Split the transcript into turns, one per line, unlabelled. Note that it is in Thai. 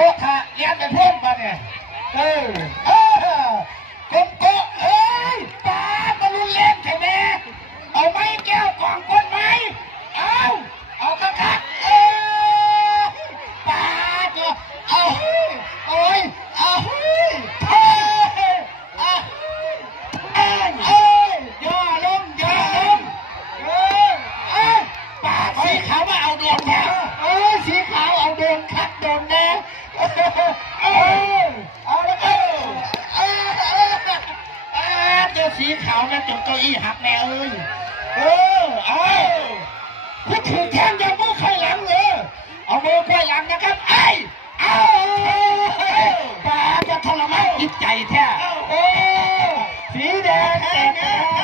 โคขาเรียนไปพร้อมกัเนี่ยเออ กันนะเออเอาละเออเออเออเออเจอสีขาวนะจนเก้าอี้หักแน่เอ้ยเออเอาพูดถึงแท่งยังไม่ค่อยหลังเลยเอามือไยหลังนะครับไอ้เออปลาจะทรมานจิตใจแท้สีแดงแดง